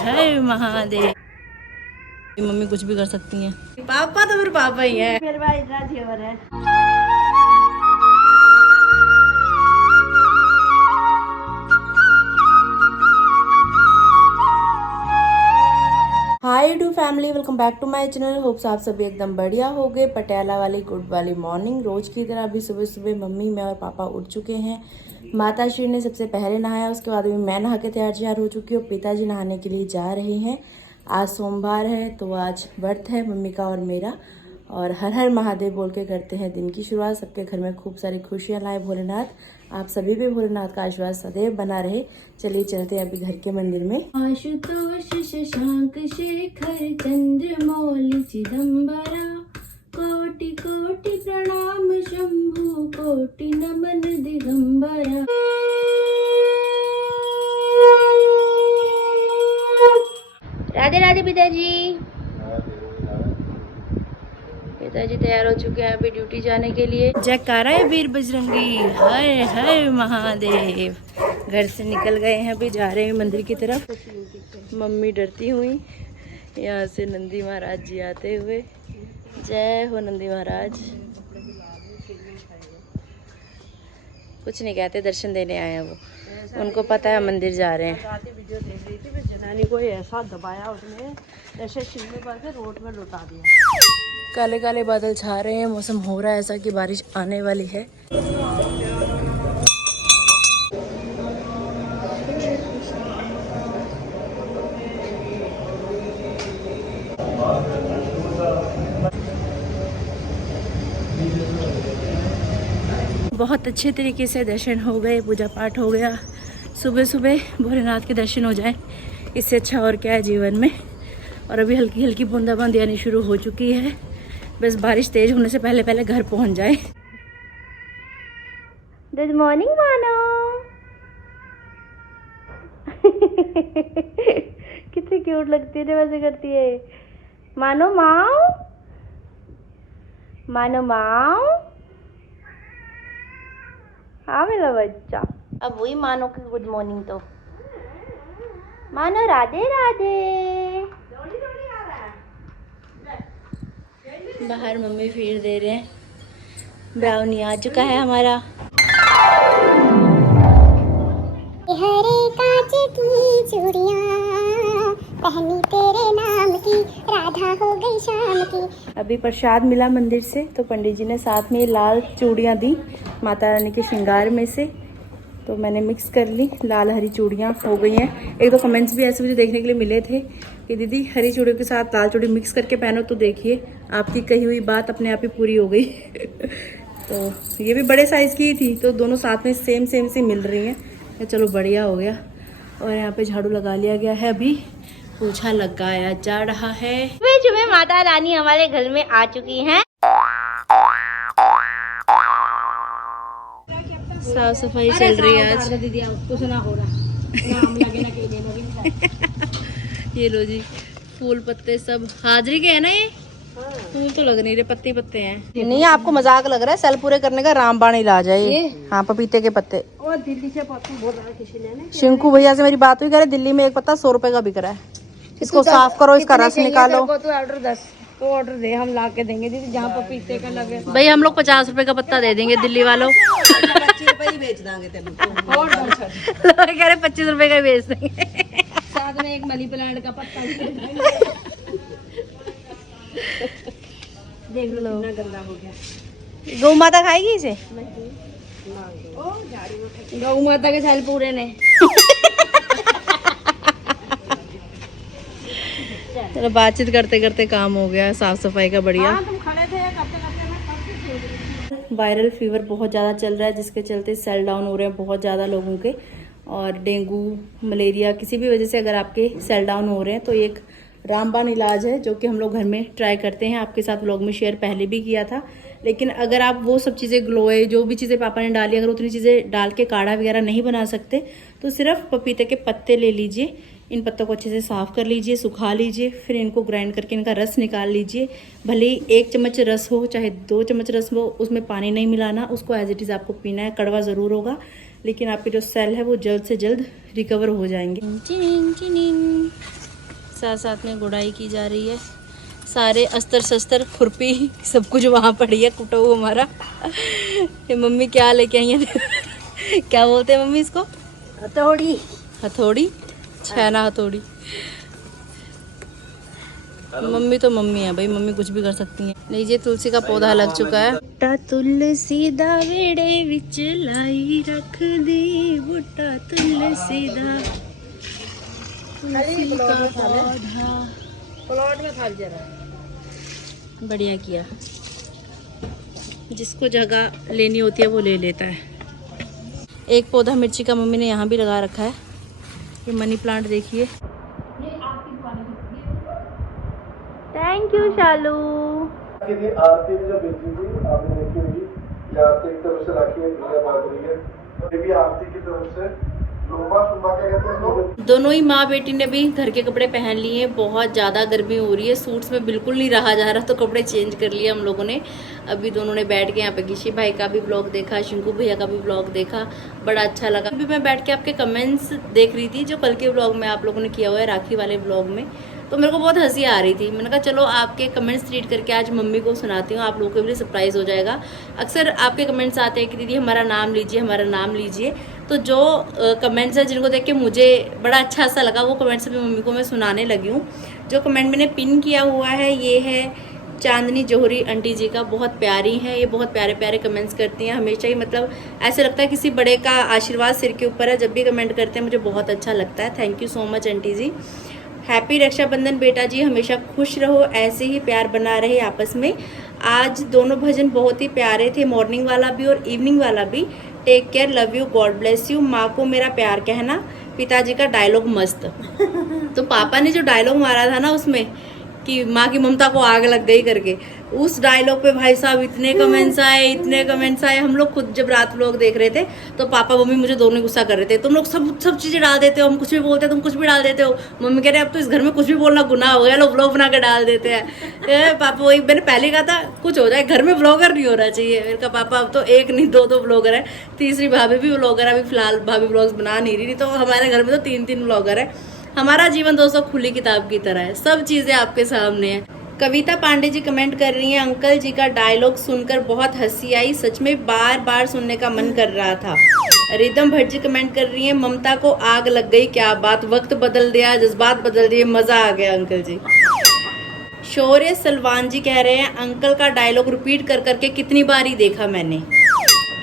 हर Mahadev. Mummy कुछ भी कर सकती हैं। पापा तो फिर पापा ही है। मेरे भाई इतना जेवर है। हाय डू family, welcome back to my channel. Hopes आप सभी एकदम बढ़िया हो गए। पटियाला वाली गुड वाली मॉर्निंग। रोज की तरह अभी सुबह सुबह मम्मी, मैं और पापा उठ चुके हैं। माता श्री ने सबसे पहले नहाया, उसके बाद अभी मैं नहा के तैयार हो चुकी हूँ। पिताजी नहाने के लिए जा रहे हैं। आज सोमवार है तो आज व्रत है मम्मी का और मेरा। और हर हर महादेव बोल के करते हैं दिन की शुरुआत। सबके घर में खूब सारी खुशियाँ लाए भोलेनाथ। आप सभी पे भोलेनाथ का आशीर्वाद सदैव बना रहे। चलिए चलते हैं अभी घर के मंदिर में। आशुतोष शशांक शेखर चंद्रमौलि चिदंबरा, कोटि कोटि प्रणाम शंभु, कोटि नमन दिगंबरा। राधे राधे पिताजी। पिताजी तैयार हो चुके हैं अभी ड्यूटी जाने के लिए। जयकारा है वीर बजरंगी, हर हर महादेव। घर से निकल गए हैं, अभी जा रहे हैं मंदिर की तरफ। मम्मी डरती हुई यहाँ से नंदी महाराज जी आते हुए। जय हो नंदी महाराज। कुछ नहीं कहते, दर्शन देने आए हैं वो। उनको पता है मंदिर जा रहे हैं। वीडियो देख रही थी, जनानी को ऐसा दबाया उसने, जैसे शिवने पर के रोड में लुटा दिया। काले काले बादल छा रहे हैं, मौसम हो रहा है ऐसा कि बारिश आने वाली है। बहुत अच्छे तरीके से दर्शन हो गए, पूजा पाठ हो गया। सुबह सुबह भोलेनाथ के दर्शन हो जाए, इससे अच्छा और क्या है जीवन में। और अभी हल्की हल्की बूंदाबांदी आनी शुरू हो चुकी है। बस बारिश तेज होने से पहले पहले घर पहुंच जाए। गुड मॉर्निंग मानो। कितनी क्यूट लगती है जब ऐसे करती है। मानो माओ, मानो माओ। हाँ मेरा बच्चा। अब वही मानो की गुड मॉर्निंग तो। मानो राधे राधे। बाहर मम्मी फिर दे रहे हैं। ब्राउनी आ चुका है हमारा। हरे कांच की चूड़ियां पहनी तेरे नाम की, राधा हो गई शाम की। अभी प्रसाद मिला मंदिर से, तो पंडित जी ने साथ में लाल चूड़ियाँ दी माता रानी के श्रृंगार में से। तो मैंने मिक्स कर ली, लाल हरी चूड़ियाँ हो गई हैं। एक दो कमेंट्स भी ऐसे मुझे देखने के लिए मिले थे कि दीदी हरी चूड़ियों के साथ लाल चूड़ी मिक्स करके पहनो, तो देखिए आपकी कही हुई बात अपने आप ही पूरी हो गई। तो ये भी बड़े साइज़ की थी, तो दोनों साथ में सेम सेम सी मिल रही हैं। चलो बढ़िया हो गया। और यहाँ पे झाड़ू लगा लिया गया है, अभी पोछा लगाया जा रहा है। सुबह माता रानी हमारे घर में आ चुकी हैं। साफ सफाई चल रही है आज। दीदी कुछ ना हो रहा नाम लगे ना ये लो जी, फूल पत्ते सब हाजिरी के है ना। ये फूल तो लग नहीं रहे, पत्ते पत्ते हैं। नहीं आपको मजाक लग रहा है, सेल पूरे करने का रामबाण इलाज है ये। हाँ पपीते के पत्ते। और दिल्ली से पत्ता बोल रहा है किसी ने। शिंकू भैया से मेरी बात हुई, कह रहे दिल्ली में एक पत्ता 100 रुपए का बिक रहा है। इसको साफ करो, इसका रस निकालो। तो ऑर्डर 10 तो ऑर्डर दे, हम ला के देंगे दीदी जहाँ पपीते का लगे। भाई हम लोग 50 रुपए का पत्ता दे देंगे दिल्ली वालों। 25 रुपए ही बेच देंगे तेरे को। और कह रहे 25 रुपए का बेच देंगे। साथ में एक मनी प्लांट का पत्ता देख लो कितना गंदा हो गया। गौ माता खाएगी इसे? गौ माता के साल पूरे ने। चलो बातचीत करते करते काम हो गया साफ सफाई का बढ़िया। हाँ, तुम खड़े थे करते करते मैं कब से। वायरल फीवर बहुत ज़्यादा चल रहा है, जिसके चलते सेल डाउन हो रहे हैं बहुत ज़्यादा लोगों के। और डेंगू मलेरिया किसी भी वजह से अगर आपके सेल डाउन हो रहे हैं, तो एक रामबाण इलाज है जो कि हम लोग घर में ट्राई करते हैं। आपके साथ व्लॉग में शेयर पहले भी किया था। लेकिन अगर आप वो सब चीज़ें ग्लोए जो भी चीज़ें पापा ने डाली, अगर उतनी चीज़ें डाल के काढ़ा वगैरह नहीं बना सकते, तो सिर्फ पपीते के पत्ते ले लीजिए। इन पत्तों को अच्छे से साफ़ कर लीजिए, सुखा लीजिए, फिर इनको ग्राइंड करके इनका रस निकाल लीजिए। भले ही 1 चम्मच रस हो चाहे 2 चम्मच रस हो, उसमें पानी नहीं मिलाना, उसको एज इट इज़ आपको पीना है। कड़वा ज़रूर होगा, लेकिन आपके जो सेल है वो जल्द से जल्द रिकवर हो जाएंगे। साथ साथ में गुड़ाई की जा रही है। सारे अस्तर शस्त्र खुरपी सब कुछ वहाँ पड़ी है, कुटा हुआ हमारा। ये मम्मी क्या लेके आई है क्या बोलते हैं मम्मी इसको? हथौड़ी। हथौड़ी, छैना हथौड़ी। मम्मी तो मम्मी है भाई, मम्मी कुछ भी कर सकती है। लीजिए तुलसी का पौधा लग चुका है। बूटा तुलसी दा वेड़े विच लाई रख दी, बूटा तुलसी दा तुलसी का पौधा। प्लॉट में था जरा। बढ़िया किया, जिसको जगह लेनी होती है वो ले लेता है। एक पौधा मिर्ची का मम्मी ने यहाँ भी लगा रखा है। ये मनी प्लांट देखिए। थैंक यू शालू। आरती जो बेची थी आपने देखी होगी, ये आरती की तरफ से राखी है, दिया बात रही है, ये भी आरती की तरफ से लोबा सुबा क्या कहते हैं लोग। दोनों ही माँ बेटी ने भी घर के कपड़े पहन लिए हैं। बहुत ज़्यादा गर्मी हो रही है, सूट्स में बिल्कुल नहीं रहा जा रहा, तो कपड़े चेंज कर लिए हम लोगों ने। अभी दोनों ने बैठ के यहाँ पे किशी भाई का भी ब्लॉग देखा, शिंकू भैया का भी ब्लॉग देखा, बड़ा अच्छा लगा। अभी मैं बैठ के आपके कमेंट्स देख रही थी जो कल के ब्लॉग में आप लोगों ने किया हुआ है, राखी वाले ब्लॉग में, तो मेरे को बहुत हंसी आ रही थी। मैंने कहा चलो आपके कमेंट्स रीड करके आज मम्मी को सुनाती हूँ, आप लोगों के लिए सरप्राइज हो जाएगा। अक्सर आपके कमेंट्स आते हैं कि दीदी हमारा नाम लीजिए, हमारा नाम लीजिए। तो जो कमेंट्स हैं जिनको देख के मुझे बड़ा अच्छा सा लगा, वो कमेंट्स अभी मम्मी को मैं सुनाने लगी हूँ। जो कमेंट मैंने पिन किया हुआ है ये है चांदनी जौहरी आंटी जी का, बहुत प्यारी है ये, बहुत प्यारे प्यारे कमेंट्स करती हैं हमेशा ही। मतलब ऐसे लगता है किसी बड़े का आशीर्वाद सिर के ऊपर है, जब भी कमेंट करते हैं मुझे बहुत अच्छा लगता है। Thank you so much aunty ji. Happy Rakshabandhan बेटा जी, हमेशा खुश रहो, ऐसे ही प्यार बना रहे आपस में। आज दोनों भजन बहुत ही प्यारे थे, मॉर्निंग वाला भी और इवनिंग वाला भी। Take care, love you, God bless you. माँ को मेरा प्यार कहना, पिताजी का डायलॉग मस्त। तो पापा ने जो डायलॉग मारा था ना उसमें कि माँ की ममता को आग लग गई करके, उस डायलॉग पे भाई साहब इतने कमेंट्स आए, इतने कमेंट्स आए। हम लोग खुद जब रात लोग देख रहे थे तो पापा मम्मी मुझे दोनों गुस्सा कर रहे थे, तुम लोग सब चीजें डाल देते हो, हम कुछ भी बोलते हैं तुम कुछ भी डाल देते हो। मम्मी कह रहे अब तो इस घर में कुछ भी बोलना गुनाह हो गया, लोग ब्लॉग बना के डाल देते हैं। पापा वही मैंने पहले कहा था, कुछ हो जाए घर में ब्लॉगर नहीं होना चाहिए। मेरे कहा पापा अब तो एक नहीं दो ब्लॉगर है, तीसरी भाभी भी ब्लॉगर है। अभी फिलहाल भाभी ब्लॉग्स बना नहीं रही, तो हमारे घर में तो 3 ब्लॉगर है। हमारा जीवन दोस्तों खुली किताब की तरह है, सब चीजें आपके सामने है। कविता पांडे जी कमेंट कर रही हैं, अंकल जी का डायलॉग सुनकर बहुत हंसी आई, सच में बार बार सुनने का मन कर रहा था। रिदम भट्ट जी कमेंट कर रही हैं, ममता को आग लग गई, क्या बात, वक्त बदल दिया, जज्बात बदल दिए, मजा आ गया अंकल जी। शौर्य सलवान जी कह रहे हैं, अंकल का डायलॉग रिपीट कर करके कितनी बार ही देखा मैंने।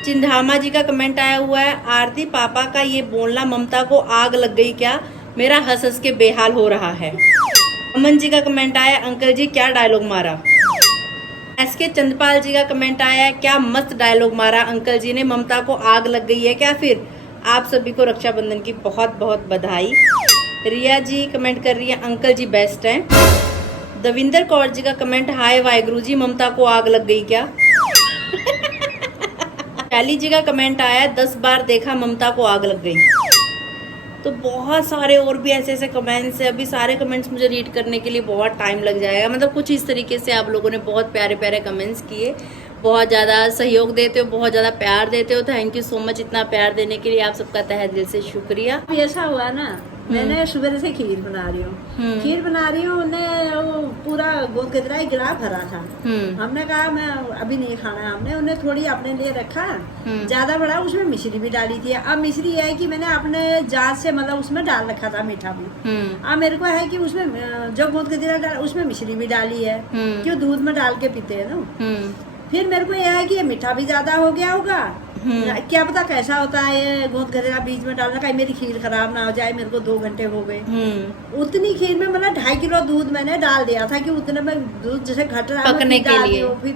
चिंधामा जी का कमेंट आया हुआ है, आरती पापा का ये बोलना ममता को आग लग गई क्या, मेरा हंस हंस के बेहाल हो रहा है। अमन जी का कमेंट आया, अंकल जी क्या डायलॉग मारा। एसके चंद्रपाल जी का कमेंट आया, क्या मस्त डायलॉग मारा अंकल जी ने, ममता को आग लग गई है क्या फिर। आप सभी को रक्षाबंधन की बहुत बहुत बधाई। रिया जी कमेंट कर रही है, अंकल जी बेस्ट हैं। दविंदर कौर जी का कमेंट, हाय वाहिगुरु जी ममता को आग लग गई क्या। शैली जी का कमेंट आया, 10 बार देखा ममता को आग लग गई। तो बहुत सारे और भी ऐसे ऐसे कमेंट्स है। अभी सारे कमेंट्स मुझे रीड करने के लिए बहुत टाइम लग जाएगा। मतलब कुछ इस तरीके से आप लोगों ने बहुत प्यारे प्यारे कमेंट्स किए, बहुत ज़्यादा सहयोग देते हो, बहुत ज़्यादा प्यार देते हो। थैंक यू सो मच इतना प्यार देने के लिए, आप सबका तहे दिल से शुक्रिया। अभी ऐसा हुआ ना, मैंने सुबह से खीर बना रही हूँ, खीर बना रही हूँ, उन्हें वो पूरा गोद कतरा एक गिलास भरा था। हमने कहा मैं अभी नहीं खाना, हमने उन्हें थोड़ी अपने लिए रखा, ज्यादा बड़ा, उसमें मिश्री भी डाली थी। अब मिश्री है कि मैंने अपने जात से मतलब उसमें डाल रखा था मीठा भी। अब मेरे को है कि उसमें जो गोद कतरा डाल उसमें मिश्री भी डाली है, क्यों दूध में डाल के पीते हैं ना। फिर मेरे को यह है कि ये मीठा भी ज्यादा हो गया होगा, क्या पता कैसा होता है ये गोद कतरा बीच में डालना, कहीं मेरी खीर खराब ना हो जाए। मेरे को 2 घंटे हो गए, उतनी खीर में मतलब 2.5 किलो दूध मैंने डाल दिया था कि उतने में दूध जैसे घट रहा है पकने के लिए। फिर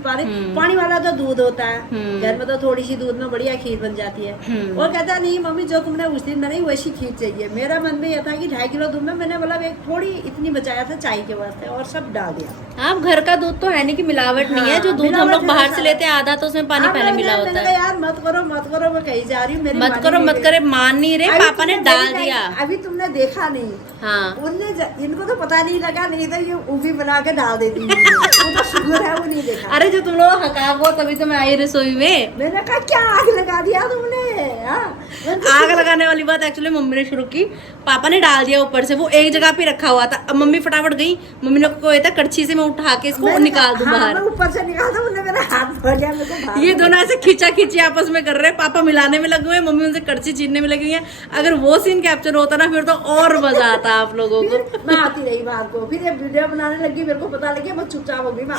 पानी वाला तो दूध होता है, घर में तो थोड़ी सी दूध में बढ़िया खीर बन जाती है। वो कहता नहीं मम्मी जो तुमने उस दिन बनाई वैसी खीर चाहिए। मेरा मन में यह था कि 2.5 किलो दूध में मैंने मतलब एक थोड़ी इतनी बचाया था चाय के वास्ते और सब डाल दिया। आप घर का दूध तो है नहीं कि मिलावट नहीं है, जो दूध हम लोग बाहर से लेते हैं आधा तो उसमें पानी पहले मिला होता है। यार मत करो मैं कही जा रही हूँ, मेरी मत करे मान नहीं रहे, पापा ने डाल दिया। अभी तुमने देखा नहीं, हाँ उनने इनको तो पता नहीं लगा, नहीं तो ये उभी बना के डाल देती है। वो तो शुगर है वो नहीं देखा। अरे जो तुम लोग हका को तभी तो मैं आई रसोई में। मैंने कहा क्या आग लगा दिया तुमने, लगाया। आग लगाने वाली बात एक्चुअली मम्मी ने शुरू की, पापा ने डाल दिया ऊपर से, वो एक जगह पे रखा हुआ था। अब मम्मी फटाफट गई, मम्मी ने को था कड़छी से मैं उठा के इसको निकाल दूं बाहर। मैं ऊपर से निकाला, उन्होंने मेरा हाथ पकड़ लिया, मेरे को बाहर ये दोनों ऐसे खींचा खींची आपस में कर रहे हैं, पापा मिलाने में लगे हुए हैं, मम्मी उनसे कड़छी छीनने में लगी हुई है। अगर वो सीन कैप्चर होता ना फिर तो और मजा आता आप लोगों को। फिर मैं आती रही बाहर को, फिर ये वीडियो बनाने लगी, मेरे को पता लगे, मैं चुपचाप हो गई, मैं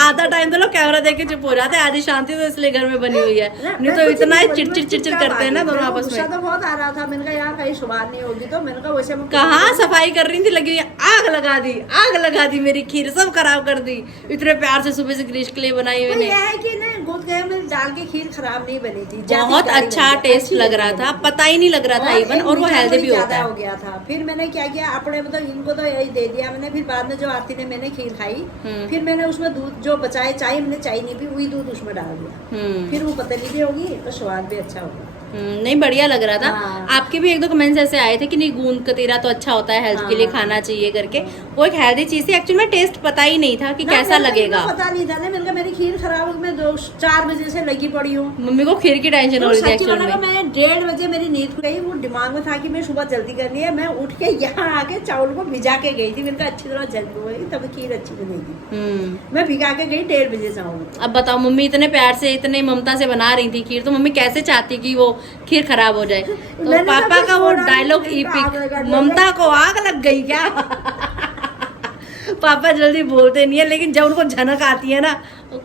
आधा टाइम तो लोग कैमरा देख के चुप हो जाते हैं, आधी शांति तो इसलिए घर में बनी हुई है, नहीं तो इतना चिड़चिड़ करते हैं ना दोनों आपस में। तो बहुत आ रहा था, मैंने कहा यार कहीं शुरुआत नहीं होगी, तो मैंने कहा वैसे कहाँ सफाई कर रही थी, लगी हुई है, आग लगा दी मेरी खीर सब खराब कर दी। इतने प्यार से सुबह से ग्रीश के लिए बनाई तो मैंने, ये है कि ना दूध गया में डाल के खीर खराब नहीं बनी थी, बहुत अच्छा टेस्ट लग रहा था, पता ही नहीं लग रहा था इवन, और वो हेल्दी भी होता हो है। गया था। फिर मैंने क्या किया, अपने मतलब इनको तो यही दे दिया मैंने। फिर बाद में जो आरती ने मैंने खीर खाई, फिर मैंने उसमें दूध जो बचाए, चाय मैंने चाय नहीं पी, वही दूध उसमें डाल दिया। फिर वो पतली भी होगी तो स्वाद भी अच्छा होगा। नहीं बढ़िया लग रहा था। हाँ। आपके भी एक दो कमेंट्स ऐसे आए थे कि नहीं गूंद कतीरा तो अच्छा होता है, हेल्थ के लिए खाना चाहिए करके। वो एक हेल्दी चीज थी, एक्चुअली में टेस्ट पता ही नहीं था कि कैसा लगेगा, पता नहीं था ना। मैंने कहा मेरी खीर खराब हो, मैं 4 बजे से लगी पड़ी हूँ। मम्मी को खीर की टेंशन हो रही थी एक्चुअली में। मैं 1:30 बजे मेरी नींद खुल गई, वो दिमाग में था कि मैं सुबह जल्दी करनी है। मैं उठ के यहाँ आके चावल को भिजा के गई थी, मैंने कहा अच्छी तरह जल्दी होगी तब खीर अच्छी बनेगी। मैं भिगा के गई 1:30 बजे चावल। अब बताओ, मम्मी इतने प्यार से इतने ममता से बना रही थी खीर, तो मम्मी कैसे चाहती कि वो खीर खराब हो जाए। तो पापा का वो डायलॉग इपिक, ममता को आग लग गई क्या। पापा जल्दी बोलते नहीं है, लेकिन जब उनको झनक आती है ना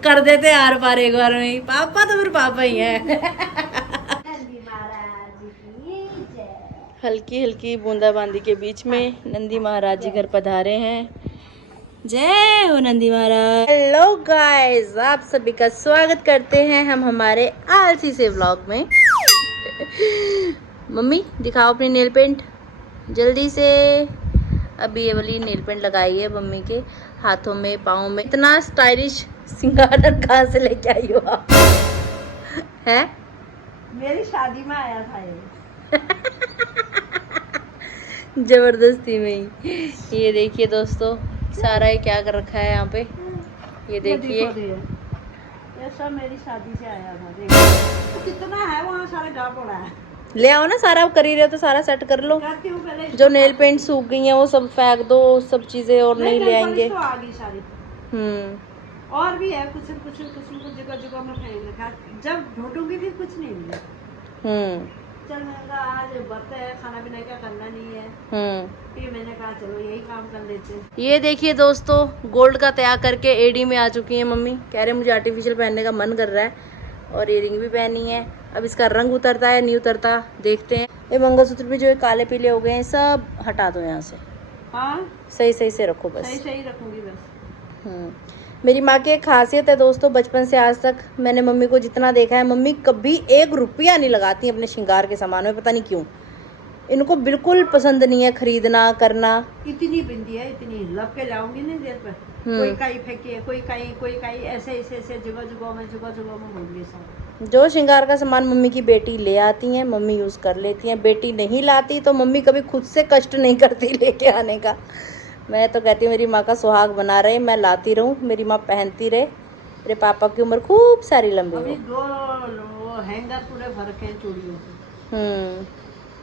कर देते आर पार एक बार में। पापा तो फिर पापा ही है। हल्की हल्की बूंदाबांदी के बीच में नंदी महाराज जी घर पधारे हैं। जय हो नंदी महाराज। हेलो गाइस, आप सभी का स्वागत करते हैं हम हमारे आलसी से व्लॉग में। मम्मी दिखाओ अपनी नेल पेंट जल्दी से। अभी ये वाली नेल पेंट लगाई है मम्मी के हाथों में, पाँव में। इतना स्टाइलिश सिंगार कहाँ से लेके आई हो आप? है मेरी शादी में आया था ये। जबरदस्ती में ही। ये देखिए दोस्तों, सारा ये क्या कर रखा है यहाँ पे, ये देखिए। ये सब मेरी शादी से आया था। देखो तो कितना है, वहाँ सारा गा पड़ा है। ले आओ ना, सारा कर ही रहे हो तो सारा सेट कर लो। करती हूँ पहले। जो नेल पेंट सूख गई हैं वो सब फेंक दो, सब चीजें, और नहीं ले आएंगे। तो आ गई सारी। और भी है कुछ जगह जगह में फेंक रखा, जब ढूंढूंगी फिर कुछ नहीं मिला। चल मैंने कहा आज व्रत है, खाना पीना क्या करना नहीं है, फिर मैंने कहा चलो यही काम कर लेते हैं। ये देखिए दोस्तों, गोल्ड का त्याग करके एडी में आ चुकी है मम्मी। कह रहे मुझे आर्टिफिशियल पहनने का मन कर रहा है, और इयरिंग भी पहनी है। अब इसका रंग उतरता है नहीं उतरता देखते हैं। ये मंगलसूत्र भी जो है काले पीले हो गए हैं, सब हटा दो यहाँ से। हाँ सही सही से रखो बस। सही रखूंगी बस। मेरी माँ की एक खासियत है दोस्तों, बचपन से आज तक मैंने मम्मी को जितना देखा है, मम्मी कभी 1 रुपया नहीं लगाती अपने श्रृंगार के सामान में। पता नहीं क्यों, इनको बिल्कुल पसंद नहीं है खरीदना करना। इतनी बिंदी है, इतनी लब के लाऊंगी नहीं देर पर। कोई काई फेंकी है, कोई काई ऐसे जगह जगह में घूम गई सब। जो श्रृंगार का सामान मम्मी की बेटी ले आती हैं, मम्मी यूज कर लेती हैं। बेटी नहीं लाती तो मम्मी कभी खुद से कष्ट नहीं करती लेके आने का। मैं तो कहती हूँ मेरी माँ का सुहाग बना रहे, मैं लाती रहूँ, मेरी माँ पहनती रहे, मेरे पापा की उम्र खूब सारी लंबी हो। अभी 2 हैंगर पूरे भर के चूड़ियों के,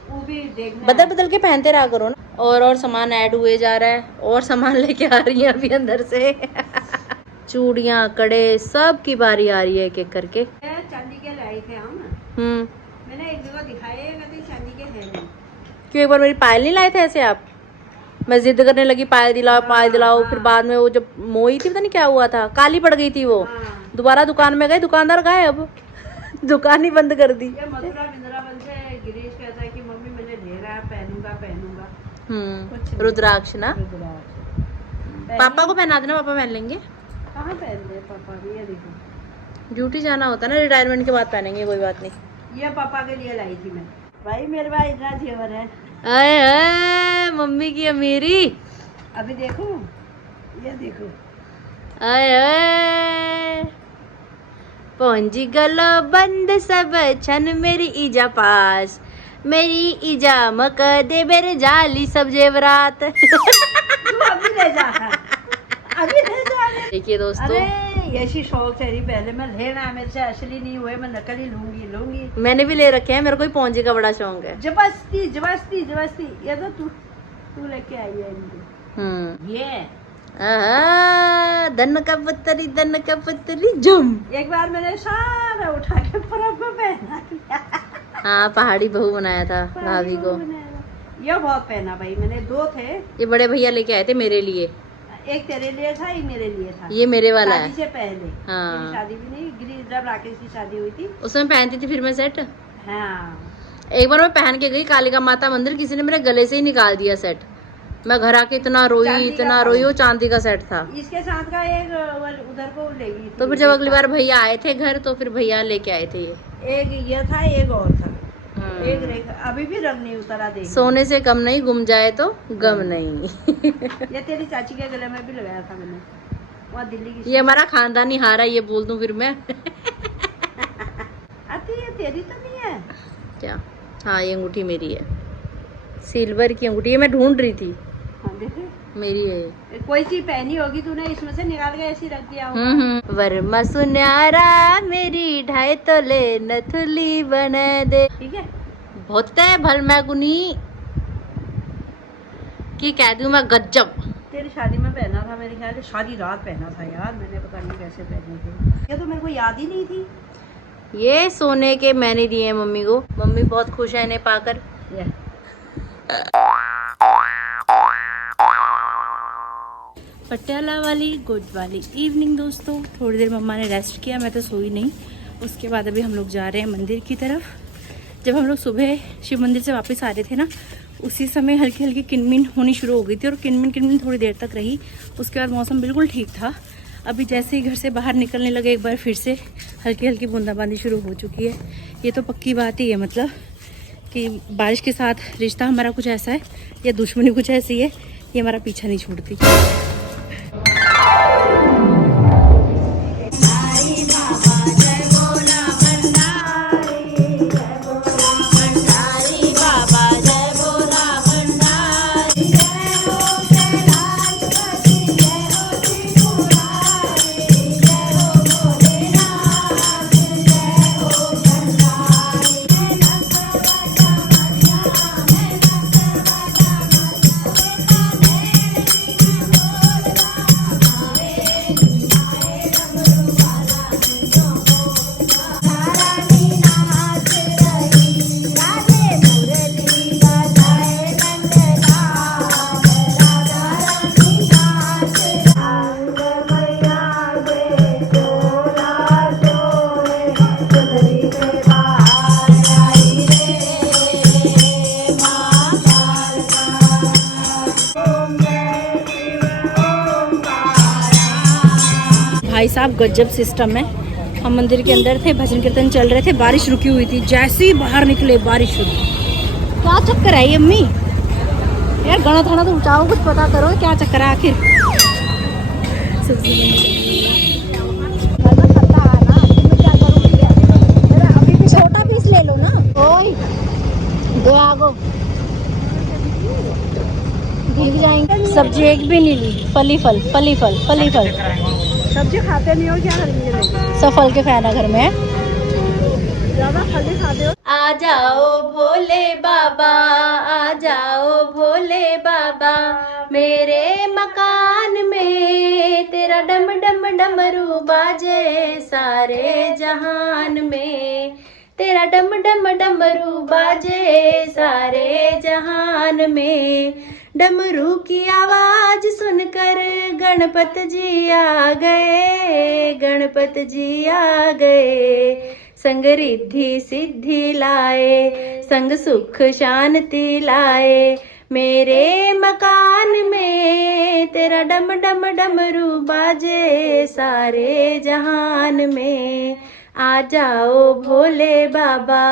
वो भी देखना बदल के पहनते रहा करो ना। और सामान ऐड हुए जा रहा है, और सामान लेके आ रही है अभी अंदर से। चूड़ियाँ कड़े सब की बारी आ रही है एक एक करके। चांदी के लाए थे हम। मैंने एक जगह दिखाए, कहते चांदी के है नहीं। क्यों एक बार मेरी पायल नहीं लाए थे ऐसे आप? मैं जिद करने लगी पायल दिलाओ। फिर बाद में वो जब मोई थी, पता नहीं क्या हुआ था, काली पड़ गई थी वो। दोबारा दुकान में गए, दुकानदार गायब। दुकान ही बंद कर दी। ये मथुरा वृंदावन से गिरीश कहता है कि मम्मी मुझे ले रहा है, पहनूंगा। रुद्राक्ष ना, पापा को पहना देना, पापा पहन लेंगे। कहाँ पहन ले पापा भी, ये देखो ड्यूटी जाना होता है ना, रिटायरमेंट के बाद पहनेंगे, कोई बात नहीं। ये पापा के लिए लाई थी मैं। भाई मेरे भाई इतना जेवर है। आए मम्मी की अमीरी। अभी देखो, ये देखो। आए पहुंची गलो बंद सब छन मेरी ईजा पास, मेरी ईजा मक दे मेरे जाली सब जेवरात। अभी ले जा, अभी ले जा। देखिए दोस्तों, अरे नहीं, ऐसी शौक तेरी पहले मैं लेना, मेरे से असली नहीं हुए, मैं नकली लूंगी। मैंने भी ले रखे हैं, मेरे को भी पौंजे का बड़ा शौक है। जबरदस्ती ये तो तू लेके आई है इनको। ये दन का पत्तरी जुम। एक बार मैंने सारा उठा के परब में पहना दिया। हाँ, पहाड़ी बहू बनाया था भाभी को। ये बहुत पहना भाई, मैंने 2 थे। ये बड़े भैया लेके आए थे मेरे लिए। एक तेरे लिए था, एक मेरे लिए था। ये मेरे वाला शादी है। से पहले। हाँ। मेरी शादी भी नहीं, जब राकेश की शादी हुई थी उसमें पहनती थी फिर मैं सेट। हाँ। एक बार मैं पहन के गई कालिका माता मंदिर, किसी ने मेरे गले से ही निकाल दिया सेट। मैं घर आके इतना चांदी का रोई, वो चांदी का सेट था। इसके साथ का एक उधर को ले गई थी। तो फिर जब अगली बार भैया आए थे घर, तो फिर भैया लेके आए थे ये। एक ये था, एक और था। एक रेखा अभी भी रंग नहीं उतरा, देख। सोने से कम नहीं, गुम जाए तो गम नहीं। ये तेरी चाची के गले में भी लगाया था मैंने, वहाँ दिल्ली की। ये हमारा खानदानी हार है, ये बोल दूं फिर मैं। आती है, तेरी तो नहीं है क्या? हाँ, ये अंगूठी मेरी है, सिल्वर की अंगूठी। ये मैं ढूंढ रही थी, हाँ, देखे मेरी है ये। कोई चीज पहनी होगी तूने, इसमें से निकाल के ऐसी रख दिया होगा। वर्मा सुन्यारा मेरी 2.5 तोले नथुली बना दे। ठीक है, बहुत है भल मैं गुनी की कह दूं मैं गज्जब। तेरी शादी में पहना था, मेरे ख्याल से शादी रात पहना था यार, मैंने पता नहीं कैसे पहने थे, ये तो मेरे को याद ही नहीं थी। ये सोने के मैंने दिए हैं मम्मी को, मम्मी बहुत खुश है इन्हें पाकर। पटियाला वाली गुड वाली इवनिंग दोस्तों। थोड़ी देर मम्मा ने रेस्ट किया, मैं तो सोई नहीं। उसके बाद अभी हम लोग जा रहे हैं मंदिर की तरफ। जब हम लोग सुबह शिव मंदिर से वापस आ रहे थे ना, उसी समय हल्की हल्की किनमिन होनी शुरू हो गई थी, और किनमिन थोड़ी देर तक रही। उसके बाद मौसम बिल्कुल ठीक था। अभी जैसे ही घर से बाहर निकलने लगे, एक बार फिर से हल्की हल्की बूंदाबांदी शुरू हो चुकी है। ये तो पक्की बात ही है, मतलब कि बारिश के साथ रिश्ता हमारा कुछ ऐसा है, या दुश्मनी कुछ ऐसी है, ये हमारा पीछा नहीं छोड़ती। भाई साहब गजब सिस्टम है। हम मंदिर के अंदर थे, भजन कीर्तन चल रहे थे, बारिश रुकी हुई थी, जैसे ही बाहर निकले बारिश शुरू। क्या चक्कर है ये अम्मी? यार गाना थाना तो उठाओ, कुछ पता करो क्या चक्कर है आखिर। अभी भी छोटा पीस ले लो ना, ओए दो आगो भीग जाएंगे। सब्जी एक भी नहीं ली, फली फल। सब्जी खाते नहीं हो क्या करेंगे? सफल के फैन घर में। ज्यादा फली खाते हो। आ जाओ भोले बाबा, आ जाओ भोले बाबा, मेरे मकान में तेरा डम डम डमरू बाजे सारे जहान में, तेरा डम डम डमरू बाजे सारे जहान में। डमरू की आवाज सुनकर गणपत जी आ गए, गणपत जी आ गए। संग रिद्धि सिद्धि लाए, संग सुख शांति लाए, मेरे मकान में तेरा डम डम डमरू बाजे सारे जहान में। आ जाओ भोले बाबा,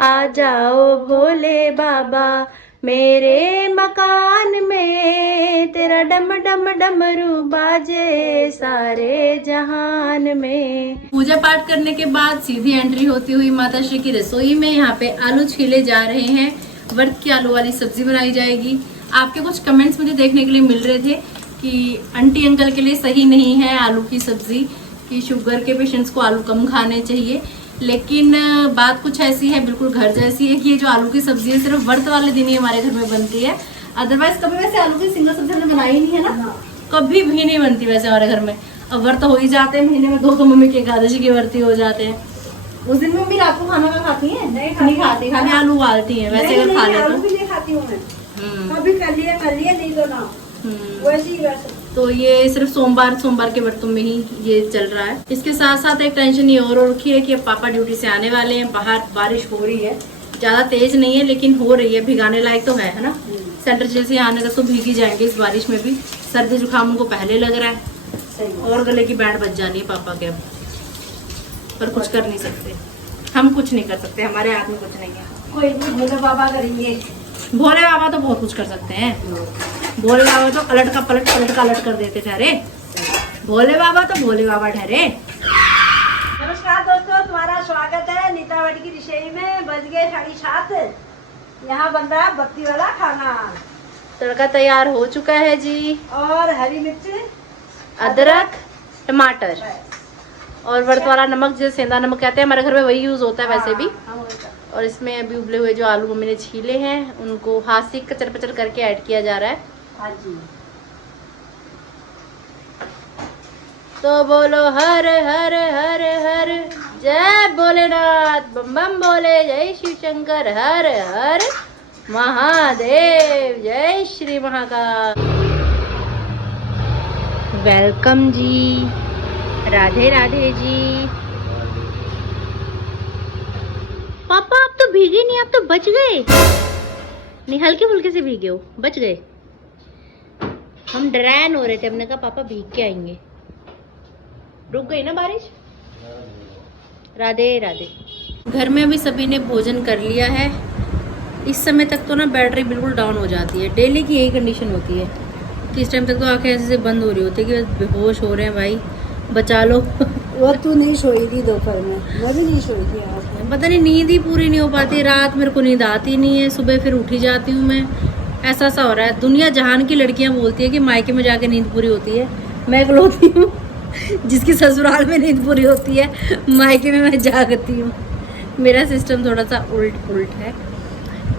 आ जाओ भोले बाबा, मेरे मकान में तेरा डम डम डमरू बाजे सारे जहान में। पूजा पाठ करने के बाद सीधी एंट्री होती हुई माता श्री की रसोई में। यहाँ पे आलू छीले जा रहे हैं, व्रत की आलू वाली सब्जी बनाई जाएगी। आपके कुछ कमेंट्स मुझे देखने के लिए मिल रहे थे कि आंटी अंकल के लिए सही नहीं है आलू की सब्जी, कि शुगर के पेशेंट्स को आलू कम खाने चाहिए, लेकिन बात कुछ ऐसी है, बिल्कुल घर जैसी है कि ये जो आलू की सब्जी है सिर्फ व्रत वाले दिन ही हमारे घर में बनती है। अदरवाइज कभी वैसे आलू की सिंगल सब्जी हमने बनाई नहीं है ना, कभी भी नहीं बनती वैसे हमारे घर में। अब व्रत हो ही जाते हैं, महीने में 2 तो मम्मी के एकादशी के व्रत ही हो जाते हैं। उस दिन मम्मी रात को खाना का खाती है? नहीं खाती, खाली आलू उबालती है। वैसे अगर खा ले आलू भी नहीं खाती हूँ मैं, कभी कर लिया नहीं तो ना वैसे ही वैसे। तो ये सिर्फ सोमवार के व्रतों में ही ये चल रहा है। इसके साथ साथ एक टेंशन ये और रखी है कि अब पापा ड्यूटी से आने वाले हैं, बाहर बारिश हो रही है, ज्यादा तेज नहीं है लेकिन हो रही है, भिगाने लायक तो है ना। सेंटर जेल से आने तक तो भीग ही जाएंगे इस बारिश में भी। सर्दी जुकाम उनको पहले लग रहा है और गले की बैंड बज जानी है पापा के अब, पर कुछ कर नहीं सकते, हम कुछ नहीं कर सकते, हमारे हाथ में कुछ नहीं है। कोई नहीं, भोले बाबा करेंगे। भोले बाबा तो बहुत कुछ कर सकते हैं, भोले बाबा तो अलट का पलट कर देते ठहरे, भोले बाबा तो भोले बाबा ठहरे। नमस्कार दोस्तों, तुम्हारा स्वागत है नीतावड़ी की रसोई में। बज गए 7:30, यहाँ बन रहा है बत्ती वाला खाना। तड़का तैयार हो चुका है जी, और हरी मिर्च, अदरक, टमाटर और व्रत वाला नमक, जो सेंधा नमक कहते हैं, हमारे घर में वही यूज होता है वैसे भी। और इसमें अभी उबले हुए जो आलू मम्मी ने छीले हैं उनको हाथ से कचर पचर करके ऐड किया जा रहा है। हाँ जी। तो बोलो हर हर हर हर जय भोलेनाथ, बम बम बोले जय शिव शंकर, हर हर महादेव, जय श्री महाकाल। वेलकम जी, राधे राधे जी। पापा आप तो भीगे नहीं, आप तो बच गए। नहीं, हल्के फुल्के से भीगे हो, बच गए। हम डरैन हो रहे थे, हमने कहा पापा भीग के आएंगे। रुक गई ना बारिश। राधे राधे। घर में अभी सभी ने भोजन कर लिया है। इस समय तक तो ना बैटरी बिल्कुल डाउन हो जाती है, डेली की यही कंडीशन होती है कि इस टाइम तक तो आंखें ऐसे बंद हो रही होती है कि बस बेहोश हो रहे हैं, भाई बचा लो। वो तू नहीं सोई थी दोपहर में, मैं भी नहीं सोई थी आज। पता नहीं, नींद ही पूरी नहीं हो पाती, रात मेरे को नींद आती नहीं है, सुबह फिर उठी जाती हूँ मैं। ऐसा सा हो रहा है। दुनिया जहान की लड़कियां बोलती है कि मायके में जाके नींद पूरी होती है, मैं इकलौती हूँ जिसकी ससुराल में नींद पूरी होती है, मायके में मैं जागती हूँ। मेरा सिस्टम थोड़ा सा उल्ट है।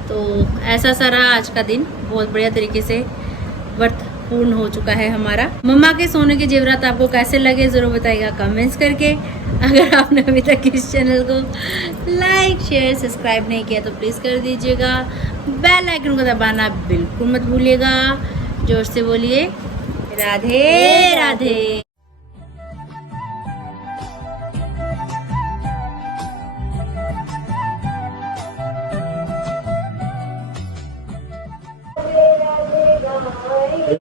तो ऐसा सा रहा आज का दिन, बहुत बढ़िया तरीके से व्रत पूर्ण हो चुका है हमारा। मम्मा के सोने के जेवरात आपको कैसे लगे जरूर बताइएगा कमेंट्स करके। अगर आपने अभी तक इस चैनल को लाइक शेयर सब्सक्राइब नहीं किया तो प्लीज़ कर दीजिएगा। बेल आइकन को दबाना बिल्कुल मत भूलिएगा। जोर से बोलिए राधे राधे।